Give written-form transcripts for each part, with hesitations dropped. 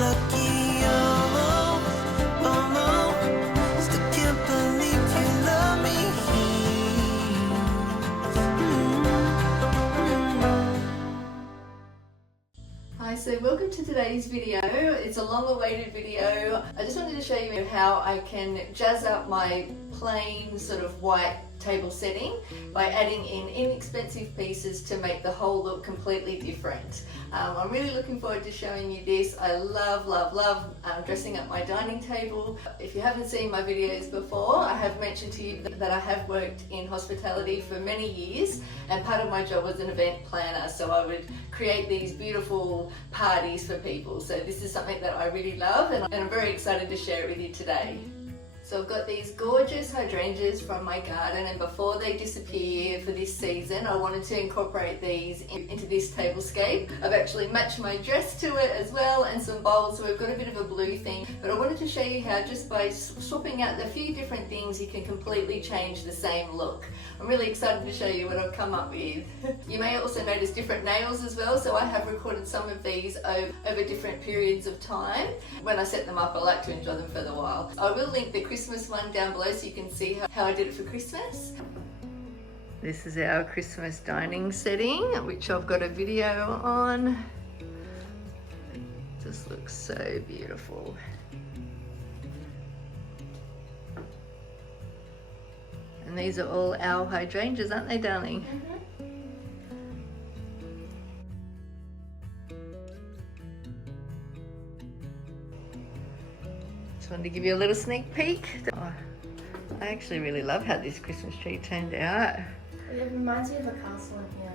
lucky almost. Still can't believe you love me. Hi, so welcome to today's video. It's a long-awaited video. I just wanted to show you how I can jazz up my plain sort of white table setting by adding in inexpensive pieces to make the whole look completely different. I'm really looking forward to showing you this. I love dressing up my dining table. If you haven't seen my videos before, I have mentioned to you that I have worked in hospitality for many years, and part of my job was an event planner, so I would create these beautiful parties for people. So this is something that I really love, and I'm very excited to share it with you today. So I've got these gorgeous hydrangeas from my garden, and before they disappear for this season, I wanted to incorporate these into this tablescape. I've actually matched my dress to it as well, and some bowls, so we've got a bit of a blue theme. But I wanted to show you how just by swapping out a few different things, you can completely change the same look. I'm really excited to show you what I've come up with. You may also notice different nails as well, so I have recorded some of these over different periods of time. When I set them up, I like to enjoy them for a while. I will link the Christmas one down below so you can see how I did it for Christmas. This is our Christmas dining setting, which I've got a video on. It just looks so beautiful. And these are all our hydrangeas, aren't they, darling? Just wanted to give you a little sneak peek. Oh, I actually really love how this Christmas tree turned out. It reminds me of a castle in here.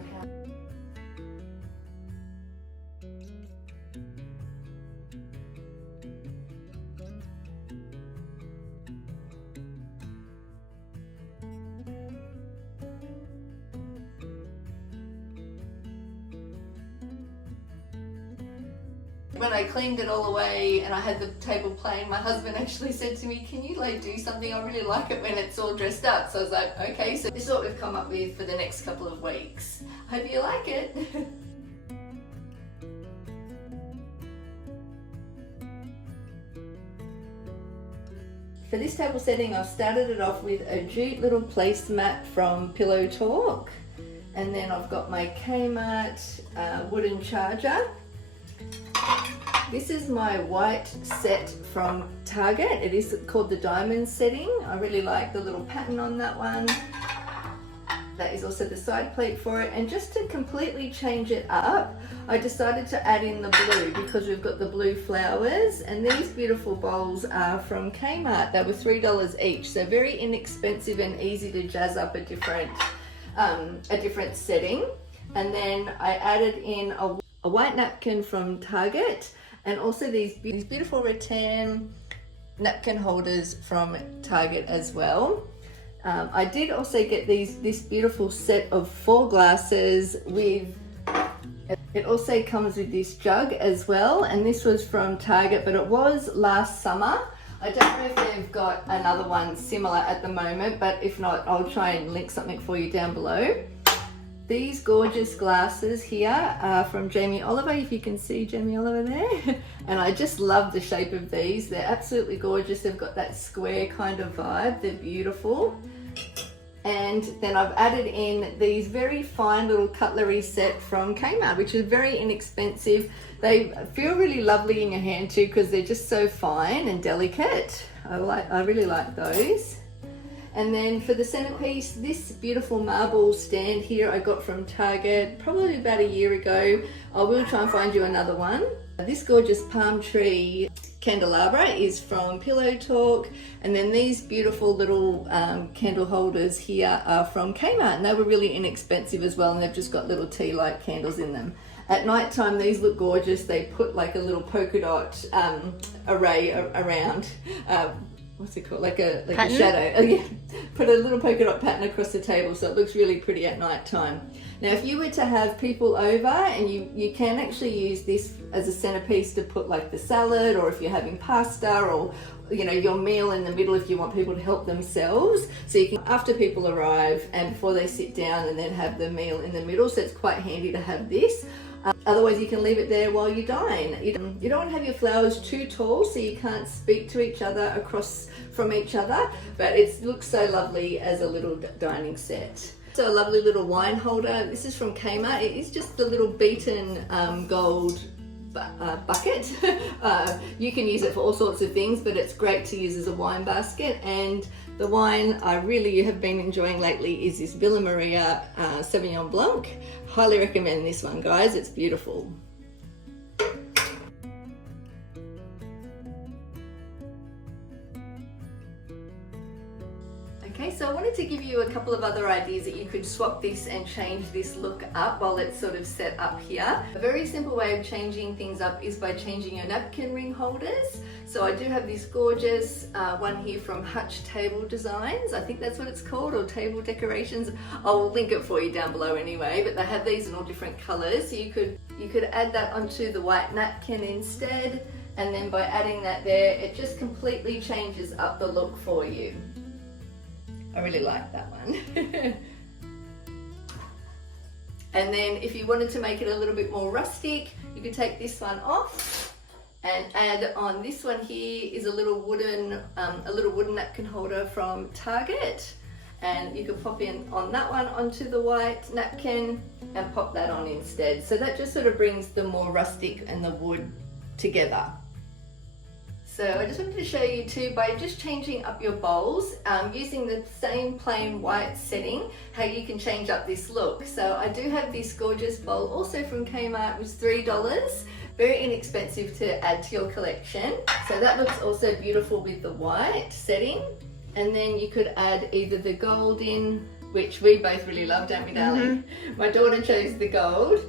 When I cleaned it all away and I had the table plain, my husband actually said to me, "Can you do something? I really like it when it's all dressed up." So I was like, okay, so this is what we've come up with for the next couple of weeks. Hope you like it. For this table setting, I've started it off with a cute little placemat from Pillowtalk, and then I've got my Kmart wooden charger. This is my white set from Target. It is called the diamond setting. I really like the little pattern on that one. That is also the side plate for it. And just to completely change it up, I decided to add in the blue because we've got the blue flowers. And these beautiful bowls are from Kmart. They were $3 each, so very inexpensive and easy to jazz up a different setting. And then I added in a white napkin from Target, and also these beautiful rattan napkin holders from Target as well. I did also get this beautiful set of 4 glasses with, it also comes with this jug as well, and this was from Target, but it was last summer. I don't know if they've got another one similar at the moment, but if not, I'll try and link something for you down below. These gorgeous glasses here are from Jamie Oliver, if you can see Jamie Oliver there. And I just love the shape of these. They're absolutely gorgeous. They've got that square kind of vibe. They're beautiful. And then I've added in these very fine little cutlery set from Kmart, which is very inexpensive. They feel really lovely in your hand too because they're just so fine and delicate. I really like those. And then for the centerpiece, this beautiful marble stand here I got from Target probably about a year ago. I will try and find you another one. This gorgeous palm tree candelabra is from Pillowtalk, and then these beautiful little candle holders here are from Kmart, and they were really inexpensive as well, and they've just got little tea light candles in them. At night time, these look gorgeous. They put like a little polka dot array around. What's it called? Like a shadow. Oh, yeah. Put a little polka dot pattern across the table, so it looks really pretty at night time. Now, if you were to have people over, and you can actually use this as a centerpiece to put like the salad, or if you're having pasta, or your meal in the middle if you want people to help themselves. So you can, after people arrive and before they sit down, and then have the meal in the middle. So it's quite handy to have this. Otherwise you can leave it there while you dine. You don't want to have your flowers too tall so you can't speak to each other across from each other, but it looks so lovely as a little dining set. So a lovely little wine holder. This is from Kmart. It is just a little beaten gold bucket. You can use it for all sorts of things, but it's great to use as a wine basket. And the wine I really have been enjoying lately is this Villa Maria Sauvignon Blanc. Highly recommend this one, guys. It's beautiful. Okay, so I wanted to give you a couple of other ideas that you could swap this and change this look up while it's sort of set up here. A very simple way of changing things up is by changing your napkin ring holders. So I do have this gorgeous one here from Hutch Table Designs. I think that's what it's called, or Table Decorations. I'll link it for you down below anyway, but they have these in all different colors. So you could add that onto the white napkin instead, and then by adding that there, it just completely changes up the look for you. I really like that one. And then if you wanted to make it a little bit more rustic, you could take this one off and add on this one here is a little wooden napkin holder from Target. And you could pop in on that one onto the white napkin and pop that on instead. So that just sort of brings the more rustic and the wood together. So I just wanted to show you too, by just changing up your bowls, using the same plain white setting, how you can change up this look. So I do have this gorgeous bowl also from Kmart. It was $3, very inexpensive to add to your collection. So that looks also beautiful with the white setting. And then you could add either the gold in, which we both really love, don't we, darling? My daughter chose the gold.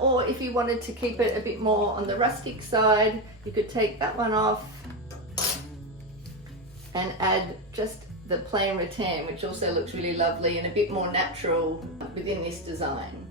Or if you wanted to keep it a bit more on the rustic side, you could take that one off and add just the plain rattan, which also looks really lovely and a bit more natural within this design.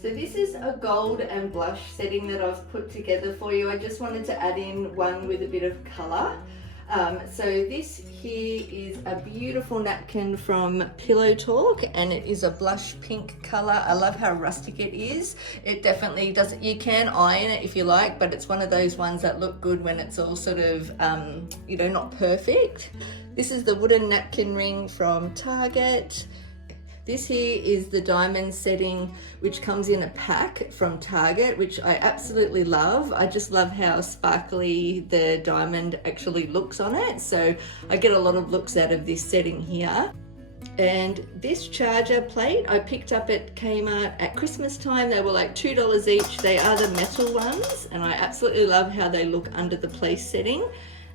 So this is a gold and blush setting that I've put together for you. I just wanted to add in one with a bit of colour. So this here is a beautiful napkin from Pillowtalk, and it is a blush pink colour. I love how rustic it is. It definitely does, you can iron it if you like, but it's one of those ones that look good when it's all sort of, you know, not perfect. This is the wooden napkin ring from Target. This here is the diamond setting, which comes in a pack from Target, which I absolutely love. I just love how sparkly the diamond actually looks on it. So I get a lot of looks out of this setting here. And this charger plate I picked up at Kmart at Christmas time. They were like $2 each. They are the metal ones, and I absolutely love how they look under the place setting.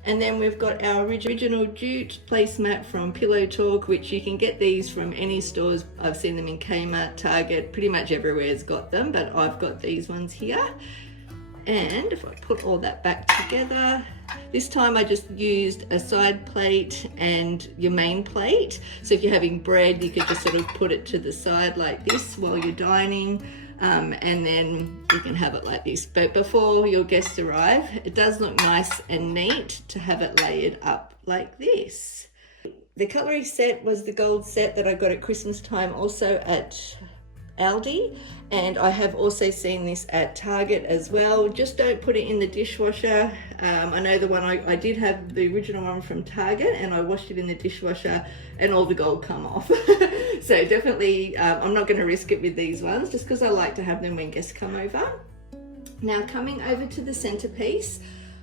And then we've got our original jute placemat from Pillowtalk, which you can get these from any stores. I've seen them in Kmart, Target, pretty much everywhere's got them, but I've got these ones here. And if I put all that back together, this time I just used a side plate and your main plate. So if you're having bread, you could just sort of put it to the side like this while you're dining. And then you can have it like this. But before your guests arrive, it does look nice and neat to have it layered up like this. The cutlery set was the gold set that I got at Christmas time, also at Aldi, and I have also seen this at Target as well. Just don't put it in the dishwasher. I know the one I did have the original one from Target, and I washed it in the dishwasher and all the gold come off. So definitely I'm not going to risk it with these ones, just because I like to have them when guests come over. Now coming over to the centerpiece,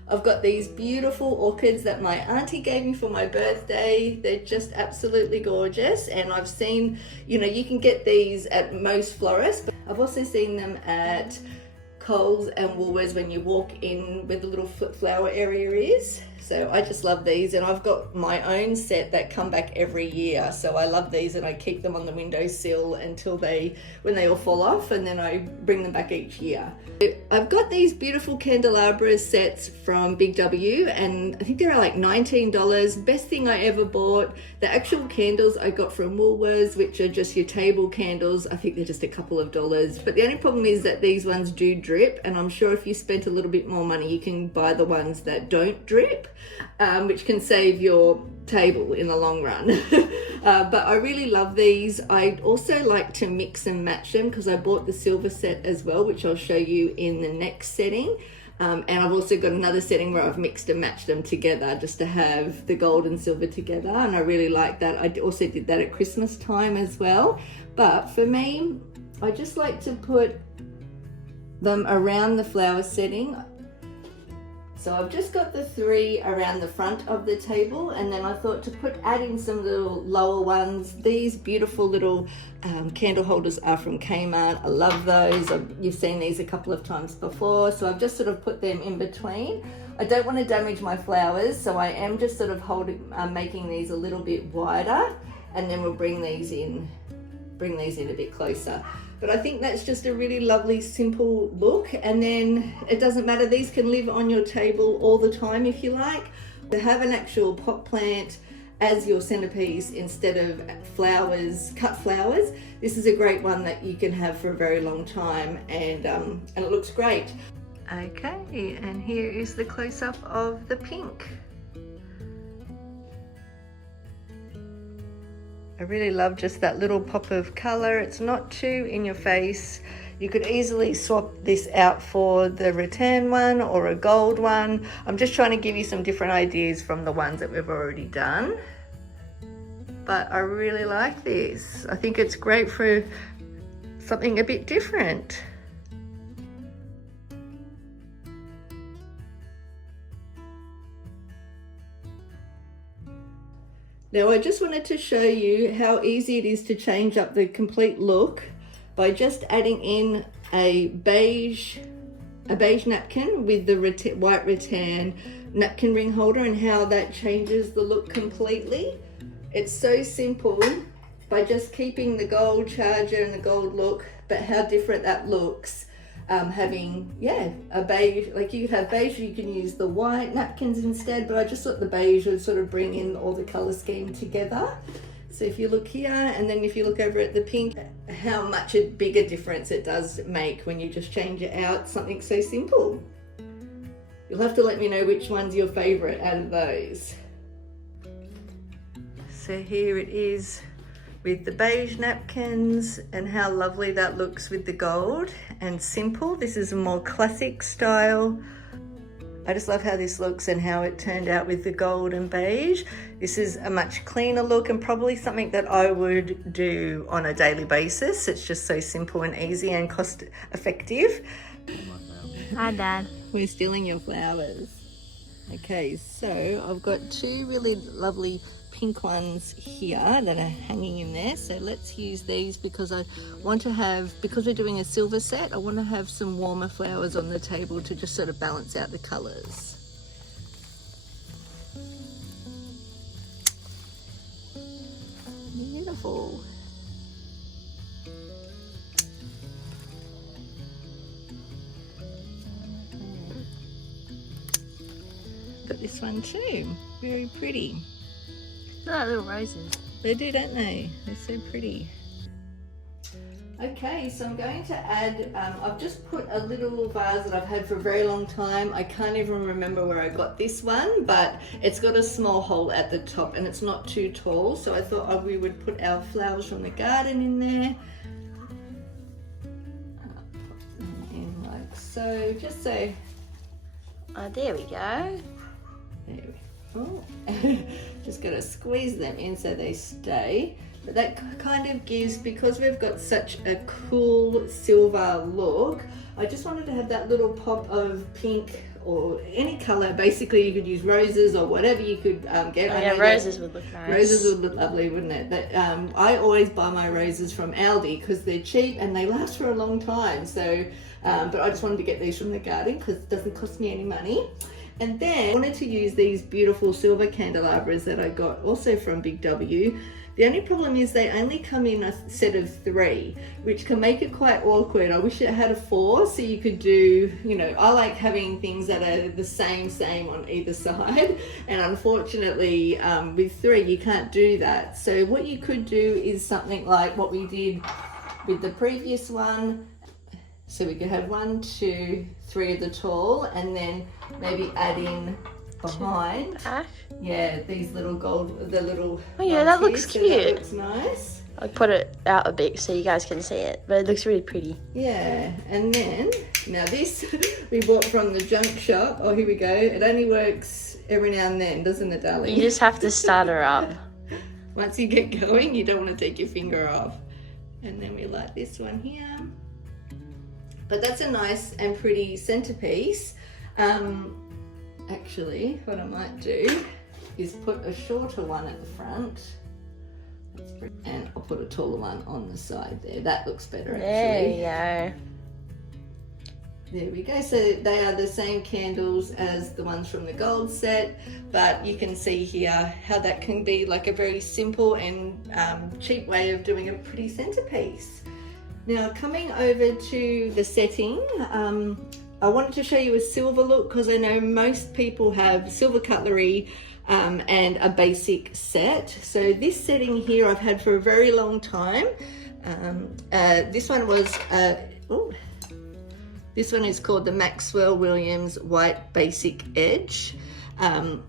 I've got these beautiful orchids that my auntie gave me for my birthday. They're just absolutely gorgeous, and I've seen, you know, you can get these at most florists, but I've also seen them at Coles and Woolworths when you walk in where the little flower area is. So I just love these, and I've got my own set that come back every year. So I love these, and I keep them on the windowsill until when they all fall off, and then I bring them back each year. I've got these beautiful Candelabras sets from Big W, and I think they're like $19. Best thing I ever bought. The actual candles I got from Woolworths, which are just your table candles. I think they're just a couple of dollars. But the only problem is that these ones do drip, and I'm sure if you spent a little bit more money, you can buy the ones that don't drip, which can save your table in the long run. But I really love these. I also like to mix and match them because I bought the silver set as well, which I'll show you in the next setting. And I've also got another setting where I've mixed and matched them together just to have the gold and silver together, and I really like that. I also did that at Christmas time as well. But for me, I just like to put them around the flower setting. So I've just got the 3 around the front of the table, and then I thought to add in some little lower ones. These beautiful little candle holders are from Kmart. I love those. You've seen these a couple of times before, so I've just sort of put them in between. I don't want to damage my flowers, so I am just sort of making these a little bit wider, and then we'll bring these in a bit closer. But I think that's just a really lovely, simple look. And then it doesn't matter, these can live on your table all the time if you like. To have an actual pot plant as your centerpiece instead of cut flowers, this is a great one that you can have for a very long time, and it looks great. Okay, and here is the close-up of the pink. I really love just that little pop of colour. It's not too in your face. You could easily swap this out for the rattan one or a gold one. I'm just trying to give you some different ideas from the ones that we've already done. But I really like this. I think it's great for something a bit different. Now I just wanted to show you how easy it is to change up the complete look by just adding in a beige napkin with the white rattan napkin ring holder, and how that changes the look completely. It's so simple by just keeping the gold charger and the gold look, but how different that looks. Having a beige, like you have beige, you can use the white napkins instead, but I just thought the beige would sort of bring in all the color scheme together. So if you look here, and then if you look over at the pink, how much a bigger difference it does make when you just change it out, something so simple. You'll have to let me know which one's your favorite out of those. So here it is with the beige napkins, and how lovely that looks with the gold, and simple. This is a more classic style. I just love how this looks and how it turned out with the gold and beige. This is a much cleaner look, and probably something that I would do on a daily basis. It's just so simple and easy and cost effective. Hi, Dad. We're stealing your flowers. Okay, so I've got 2 really lovely pink ones here that are hanging in there, so let's use these because I want to have, because we're doing a silver set, I want to have some warmer flowers on the table to just sort of balance out the colors. Beautiful. Got this one too, very pretty. Look at little roses. They do, don't they? They're so pretty. Okay, so I'm going to add, I've just put a little vase that I've had for a very long time. I can't even remember where I got this one, but it's got a small hole at the top and it's not too tall. So I thought we would put our flowers from the garden in there. Put them in like so, just so. Oh, there we go. There we go. Oh, just got to squeeze them in so they stay. But that kind of gives, because we've got such a cool silver look, I just wanted to have that little pop of pink or any color. Basically you could use roses or whatever you could get. Oh, yeah, roses would look nice. Roses would look lovely, wouldn't it? But I always buy my roses from Aldi because they're cheap and they last for a long time. So But I just wanted to get these from the garden because it doesn't cost me any money. And then I wanted to use these beautiful silver candelabras that I got also from Big W. The only problem is they only come in a set of 3, which can make it quite awkward. I wish it had a 4 so you could do, you know, I like having things that are the same on either side. And unfortunately, with 3, you can't do that. So what you could do is something like what we did with the previous one. So we could have 1, 2, 3 of the tall, and then maybe add in behind. Yeah, these little gold, the little. Oh yeah, that looks cute. That looks nice. I'll put it out a bit so you guys can see it, but it looks really pretty. Yeah, and then now this we bought from the junk shop. Oh, here we go. It only works every now and then, doesn't it, darling? You just have to start her up. Once you get going, you don't want to take your finger off. And then we light this one here. But that's a nice and pretty centerpiece. Actually, what I might do is put a shorter one at the front. And I'll put a taller one on the side there. That looks better, actually. There you go. There we go. So they are the same candles as the ones from the gold set, but you can see here how that can be like a very simple and cheap way of doing a pretty centerpiece. Now coming over to the setting, I wanted to show you a silver look because I know most people have silver cutlery and a basic set. So this setting here I've had for a very long time. This one was, this one is called the Maxwell Williams White Basic Edge.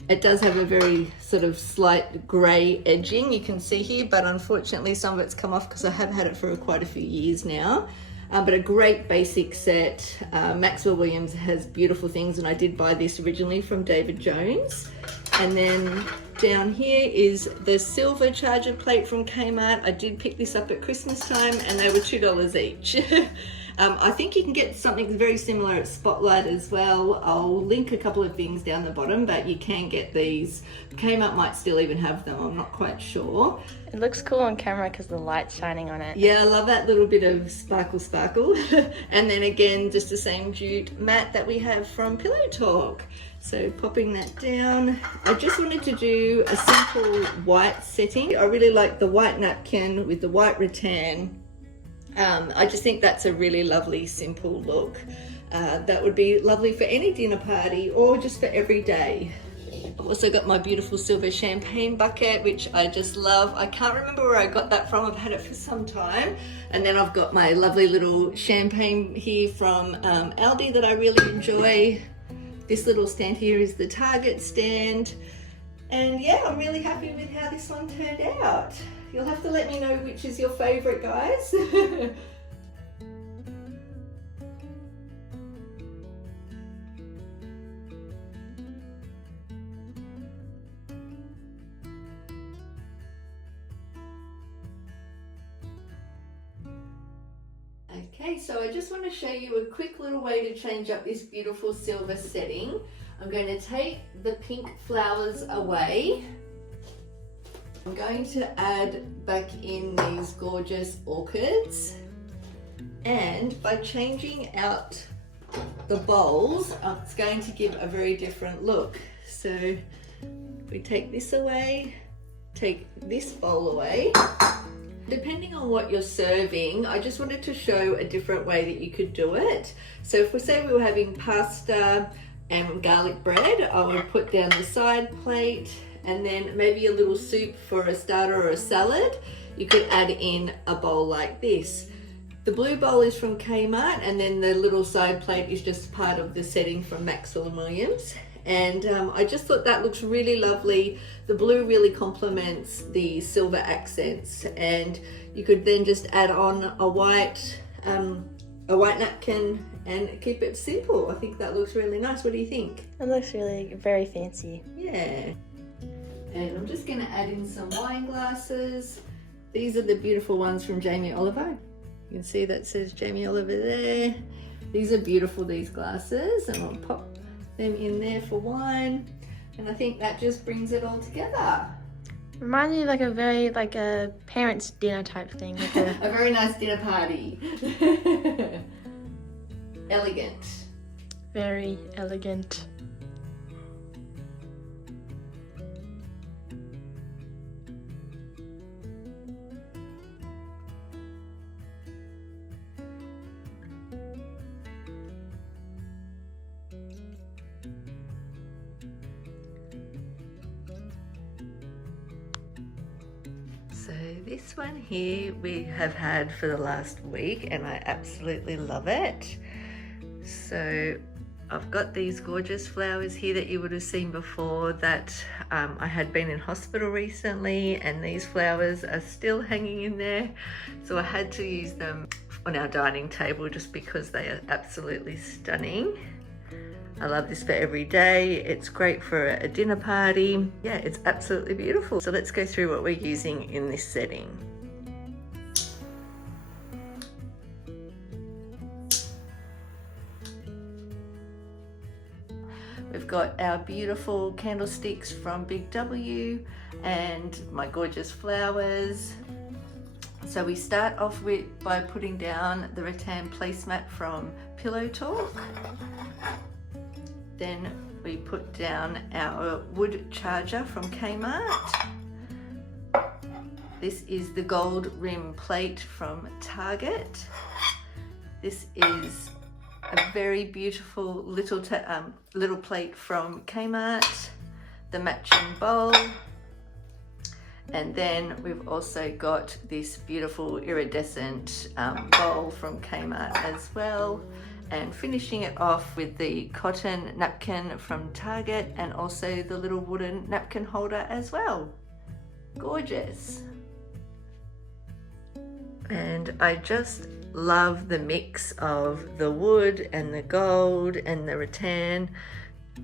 It does have a very sort of slight grey edging, you can see here, but unfortunately some of it's come off because I have had it for quite a few years now. But a great basic set. Maxwell Williams has beautiful things, and I did buy this originally from David Jones. And then down here is the silver charger plate from Kmart. I did pick this up at Christmas time and they were $2 each. I think you can get something very similar at Spotlight as well. I'll link a couple of things down the bottom, but you can get these. Kmart might still even have them, I'm not quite sure. It looks cool on camera because the light's shining on it. Yeah, I love that little bit of sparkle. And then again, just the same jute mat that we have from Pillowtalk. So popping that down. I just wanted to do a simple white setting. I really like the white napkin with the white rattan. I just think that's a really lovely simple look. That would be lovely for any dinner party or just for every day. I've also got my beautiful silver champagne bucket, which I just love. I can't remember where I got that from. I've had it for some time. And then I've got my lovely little champagne here from Aldi that I really enjoy. This little stand here is the Target stand. And yeah, I'm really happy with how this one turned out. You'll have to let me know which is your favorite, guys. Okay, so I just want to show you a quick little way to change up this beautiful silver setting. I'm going to take the pink flowers away. I'm going to add back in these gorgeous orchids, and by changing out the bowls, it's going to give a very different look. So we take this away, take this bowl away. Depending on what you're serving, I just wanted to show a different way that you could do it. So if we say we were having pasta and garlic bread, I would put down the side plate, and then maybe a little soup for a starter or a salad. You could add in a bowl like this. The blue bowl is from Kmart, and then the little side plate is just part of the setting from Maxwell & Williams. And I just thought that looks really lovely. The blue really complements the silver accents, and you could then just add on a white napkin and keep it simple. I think that looks really nice. What do you think? It looks really very fancy. Yeah. And I'm just going to add in some wine glasses. These are the beautiful ones from Jamie Oliver. You can see that says Jamie Oliver there. These are beautiful, these glasses, and I'll pop them in there for wine. And I think that just brings it all together. Reminds me of like a parents' dinner type thing. Like a very nice dinner party. elegant. Very elegant. So this one here we have had for the last week and I absolutely love it. So I've got these gorgeous flowers here that you would have seen before that I had been in hospital recently, and these flowers are still hanging in there. So I had to use them on our dining table just because they are absolutely stunning. I love this for every day. It's great for a dinner party. Yeah, it's absolutely beautiful. So let's go through what we're using in this setting. We've got our beautiful candlesticks from Big W and my gorgeous flowers. So we start off by putting down the rattan placemat from Pillowtalk. Then we put down our wood charger from Kmart. This is the gold rim plate from Target. This is a very beautiful little plate from Kmart. The matching bowl. And then we've also got this beautiful iridescent bowl from Kmart as well. And finishing it off with the cotton napkin from Target, and also the little wooden napkin holder as well. Gorgeous. And I just love the mix of the wood and the gold and the rattan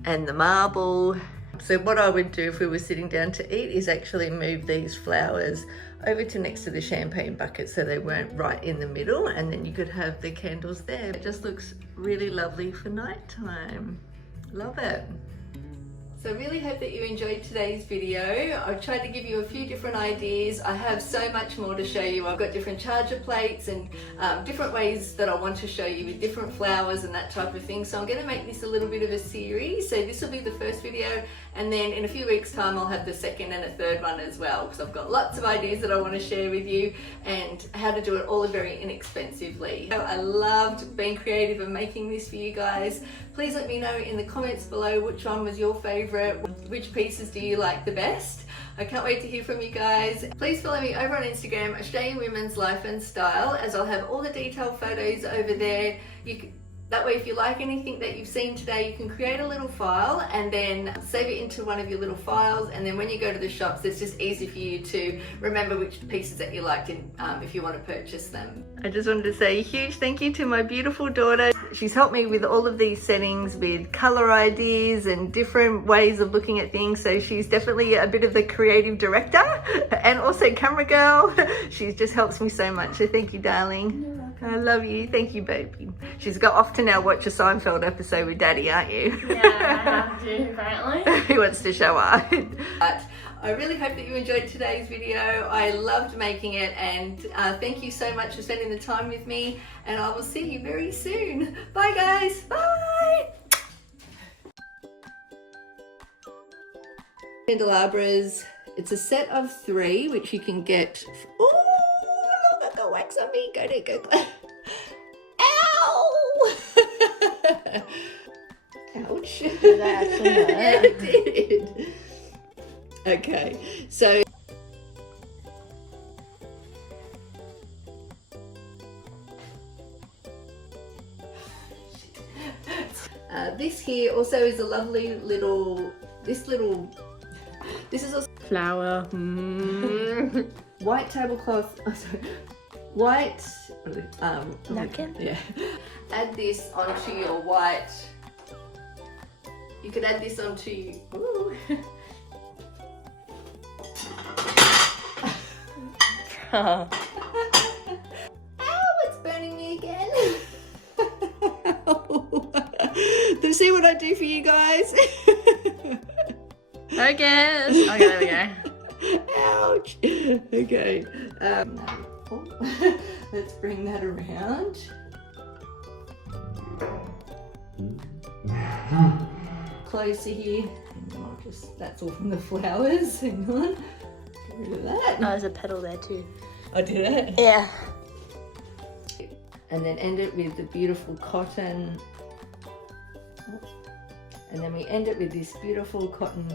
and the marble. So what I would do if we were sitting down to eat is actually move these flowers over to next to the champagne bucket so they weren't right in the middle, and then you could have the candles there. It just looks really lovely for nighttime. Love it. So I really hope that you enjoyed today's video. I've tried to give you a few different ideas. I have so much more to show you. I've got different charger plates and different ways that I want to show you with different flowers and that type of thing. So I'm going to make this a little bit of a series. So this will be the first video, and then in a few weeks time I'll have the second and a third one as well, because I've got lots of ideas that I want to share with you and how to do it all very inexpensively. So I loved being creative and making this for you guys. Please let me know in the comments below which one was your favorite, which pieces do you like the best. I can't wait to hear from you guys. Please follow me over on Instagram, Australian Women's Life and Style, as I'll have all the detailed photos over there. That way, if you like anything that you've seen today, you can create a little file and then save it into one of your little files. And then when you go to the shops, it's just easy for you to remember which pieces that you liked if you want to purchase them. I just wanted to say a huge thank you to my beautiful daughter. She's helped me with all of these settings with color ideas and different ways of looking at things. So she's definitely a bit of the creative director and also camera girl. She just helps me so much. So thank you, darling. I love you. Thank you, baby. She's got off to now watch a Seinfeld episode with Daddy, aren't you? Yeah, I have to, apparently. He wants to show her. But I really hope that you enjoyed today's video. I loved making it, and thank you so much for spending the time with me, and I will see you very soon. Bye, guys. Bye. Candelabras. It's a set of 3, which you can get. Oh, look, I got wax on me. Go. Ow! Ouch. Did that actually hurt? Yeah, it did. Okay, so this here also is a lovely little, this is a Flower. white tablecloth, white Napkin? Yeah. Add this onto your white, you could add this onto, ooh. Ow, it's burning me again. Do you see what I do for you guys? I guess. Okay, there we go. Ouch. Okay. Let's bring that around. closer here. And then I'll just, that's all from the flowers. Hang on. Get rid of that. Oh, there's a petal there too. I did it. Yeah. And then end it with the beautiful cotton. And then we end it with this beautiful cotton.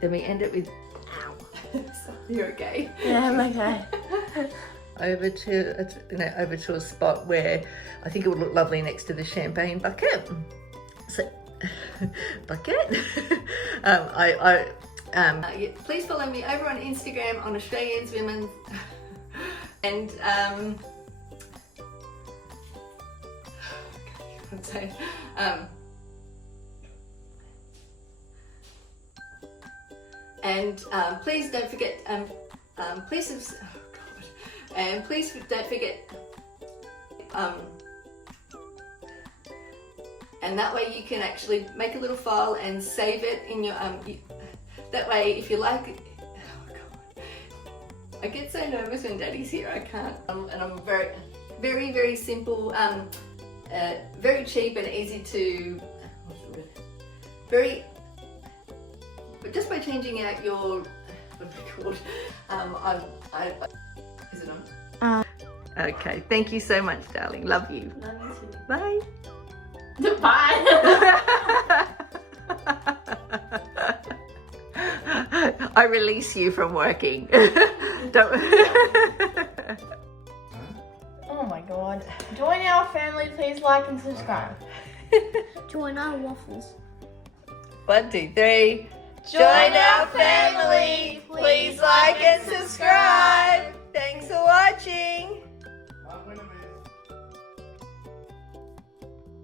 Then we end it with, ow. You're okay. Yeah, I'm okay. Over to a spot where I think it would look lovely next to the champagne bucket. So, bucket. Yeah, please follow me over on Instagram on Australians Women, and please don't forget please don't forget and that way you can actually make a little file and save it in your that way if you like it, oh God, I get so nervous when Daddy's here, I can't, and I'm very simple, very cheap and easy to, but just by changing out your, what's it called, is it on? Okay, thank you so much, darling. Love you. Love you too. Bye. Bye. I release you from working. Don't. Oh my god. Join our family, please like and subscribe. Join our waffles. 1, 2, 3. Join our family. Please like and subscribe. Thanks for watching.